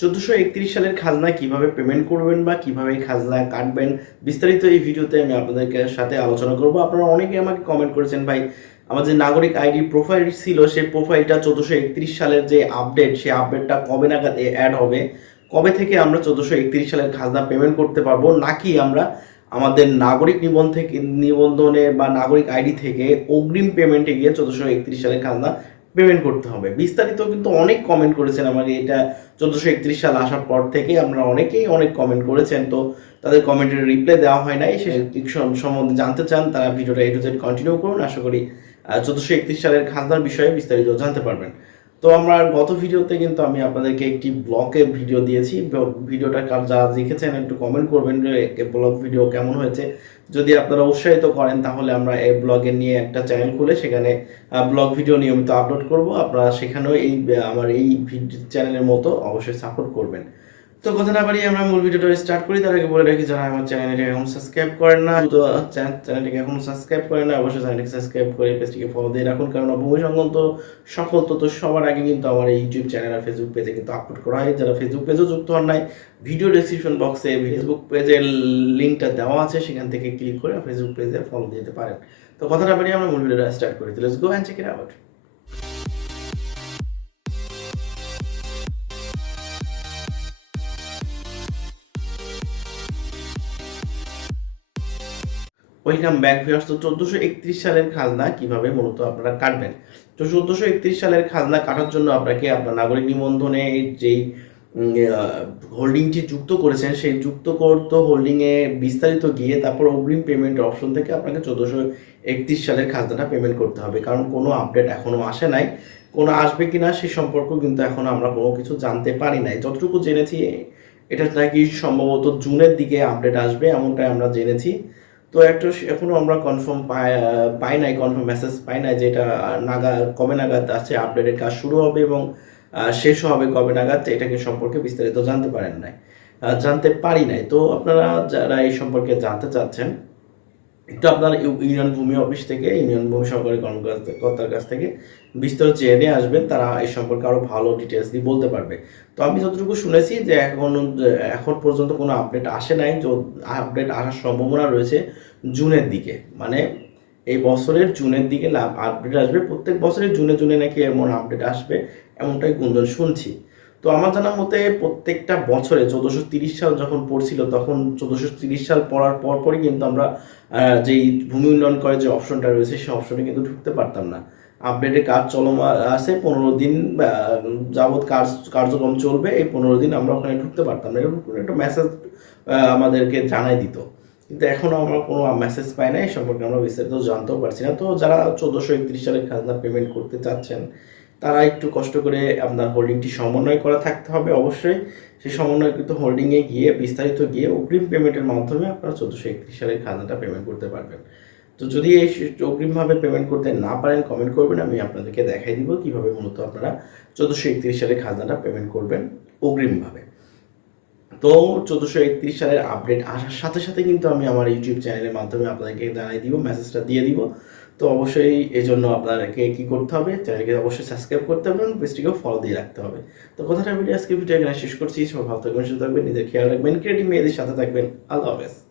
চোদ্দোশো একত্রিশ সালের খাজনা কীভাবে পেমেন্ট করবেন বা কীভাবে খাজনা কাটবেন, বিস্তারিত এই ভিডিওতে আমি আপনাদেরকে সাথে আলোচনা করব। আপনারা অনেকে আমাকে কমেন্ট করেছেন, ভাই, আমার যে নাগরিক আইডি প্রোফাইল ছিল, সেই প্রোফাইলটা চোদ্দোশো একত্রিশ সালের যে আপডেট সেই আপডেটটা কবে নাগাদ অ্যাড হবে? কবে থেকে আমরা চোদ্দোশো একত্রিশ সালের খাজনা পেমেন্ট করতে পারব? নাকি আমরা আমাদের নাগরিক নিবন্ধন থেকে নিবন্ধনে বা নাগরিক আইডি থেকে অগ্রিম পেমেন্টে গিয়ে চোদ্দোশো একত্রিশ সালের খাজনা পেমেন্ট করতে হবে। বিস্তারিত কিন্তু অনেক কমেন্ট করেছেন আমাকে। এটা চোদ্দোশো একত্রিশ সাল আসার পর থেকে আমরা অনেকেই অনেক কমেন্ট করেছেন। তো তাদের কমেন্টের রিপ্লাই দেওয়া হয় নাই। সে সম- সম্বন্ধে জানতে চান, তারা ভিডিওটা এ টু জেড কন্টিনিউ করুন। আশা করি চোদ্দোশো একত্রিশ সালের খাজনার বিষয়ে বিস্তারিত জানতে পারবেন। তো আমার গত ভিডিওতে কিন্তু আমি আপনাদেরকে একটি ব্লকে ভিডিও দিয়েছি। ভিডিওটা কার যা দেখেছেন, একটু কমেন্ট করবেন যে ব্লগ ভিডিও কেমন হয়েছে। যদি আপনারা উৎসাহিত করেন, তাহলে আমরা এই ব্লগে নিয়ে একটা চ্যানেল খুলে সেখানে ব্লগ ভিডিও নিয়মিত আপলোড করব। আপনারা সেখানেও এই আমার এই চ্যানেলের মতো অবশ্যই সাপোর্ট করবেন। তো কথা না বাড়িয়ে আমরা মূল ভিডিওটা স্টার্ট করি, তার আগে বলে রাখি যারা আমার চ্যানেলটি এখন সাবস্ক্রাইব করেন না, তো চ্যানেলটিকে এখন সাবস্ক্রাইব করেন না, অবশ্যই চ্যানেলটিকে সাবস্ক্রাইব করে পেজটিকে ফলো দিয়ে রাখুন, কারণ ভূমি সংক্রান্ত সকল তথ্য সবার আগে কিন্তু আমার এই ইউটিউব চ্যানেল আর ফেসবুক পেজে কিন্তু আপলোড করা হয়। যারা ফেসবুক পেজও যুক্ত হন নাই ভিডিও ডেসক্রিপশন বক্সে ফেসবুক পেজের লিঙ্কটা দেওয়া আছে, সেখান থেকে ক্লিক করে ফেসবুক পেজে ফলো দিতে পারেন। তো কথাটা বাড়িয়ে আমরা মূল ভিডিওটা স্টার্ট করি, তো let's go and check it out welcome back viewers তো চোদ্দোশো একত্রিশ সালের খাজনা কীভাবে মূলত আপনারা কাটবেন? তো চোদ্দোশো একত্রিশ সালের খাজনা কাটার জন্য আপনাকে আপনার নাগরিক নিবন্ধনে যেই হোল্ডিংটি যুক্ত করেছেন, সেই যুক্ত করত হোল্ডিংয়ে বিস্তারিত গিয়ে তারপর অগ্রিম পেমেন্টের অপশন থেকে আপনাকে চোদ্দোশো একত্রিশ সালের খাজনাটা পেমেন্ট করতে হবে। কারণ কোনো আপডেট এখনও আসে নাই। কোনো আসবে কি না সে সম্পর্ক কিন্তু এখন আমরা কোনো কিছু জানতে পারি নাই। যতটুকু জেনেছি, এটা নাকি সম্ভবত জুনের দিকে আপডেট আসবে, এমনটাই আমরা জেনেছি। তো একটা এখনও আমরা কনফার্ম পাই নাই কনফার্ম মেসেজ পাই নাই যে এটা নাগাদ কবে নাগাদ আছে আপডেটের কাজ শুরু হবে এবং শেষ হবে কবে নাগাদ এটাকে সম্পর্কে বিস্তারিত জানতে পারেন নাই জানতে পারি নাই। তো আপনারা যারা এই সম্পর্কে জানতে চাচ্ছেন, একটু আপনার ইউনিয়ন ভূমি অফিস থেকে, ইউনিয়ন ভূমি সহকারী কর্মকর্তার কাছ থেকে বিস্তারিত জেনে আসবেন, তারা এই সম্পর্কে আরও ভালো ডিটেলস দিয়ে বলতে পারবে। তো আমি যতটুকু শুনেছি যে এখন এখন পর্যন্ত কোনো আপডেট আসে নাই আপডেট আসার সম্ভাবনা রয়েছে জুনের দিকে মানে এই বছরের জুনের দিকে আপডেট আসবে। প্রত্যেক বছরের জুনে জুনে নাকি এমন আপডেট আসবে, এমনটাই গুঞ্জন শুনছি। তো আমার জানা মতে প্রত্যেকটা বছরে চোদ্দোশো তিরিশ সাল যখন পড়ছিল, তখন চোদ্দোশো তিরিশ সাল পড়ার পর পরই কিন্তু আমরা যেই ভূমি উন্নয়ন করে যে অপশনটা রয়েছে সেই অপশনে কিন্তু ঢুকতে পারতাম না। আপডেটের কাজ চলমান আছে, পনেরো দিন যাবৎ কাজ, কার্যক্রম চলবে, এই পনেরো দিন আমরা ওখানে ঢুকতে পারতাম না। এরকম একটা মেসেজ আমাদেরকে জানাই দিত। কিন্তু এখনও আমরা কোনো মেসেজ পাই না, এই সম্পর্কে আমরা বিস্তারিত জানতেও পারছি না। তো যারা চোদ্দোশো একত্রিশ সালের খাজনা পেমেন্ট করতে চাচ্ছেন, তারা একটু কষ্ট করে আপনার হোল্ডিংটি সমন্বয় করা থাকতে হবে অবশ্যই। সেই সমন্বয়কৃত হোল্ডিংয়ে গিয়ে, বিস্তারিত গিয়ে অগ্রিম পেমেন্টের মাধ্যমে আপনারা চোদ্দোশো একত্রিশ সালের খাজনাটা পেমেন্ট করতে পারবেন। তো যদি এই অগ্রিমভাবে পেমেন্ট করতে না পারেন কমেন্ট করবেন, আমি আপনাদেরকে দেখাই দিব কীভাবে মূলত আপনারা চোদ্দোশো একত্রিশ সালের খাজনাটা পেমেন্ট করবেন অগ্রিমভাবে। তো চোদ্দোশো একত্রিশ সালের আপডেট আসার সাথে সাথে কিন্তু আমি আমার ইউটিউব চ্যানেলের মাধ্যমে আপনাদেরকে জানাই দিব মেসেজটা দিয়ে দিব। তো অবশ্যই এই জন্য আপনাদেরকে কী করতে হবে চ্যানেলকে অবশ্যই সাবস্ক্রাইব করতে হবে এবং পেজটিকেও ফলো দিয়ে রাখতে হবে। তো কথাটা ভিডিও আজকে ভিডিও এখানে শেষ করছি সব ভালো থাকবেন, সুস্থ থাকবেন, নিজের খেয়াল রাখবেন ক্রিয়েটিভ মেয়েদের সাথে থাকবেন, আল্লাহ হাফেজ।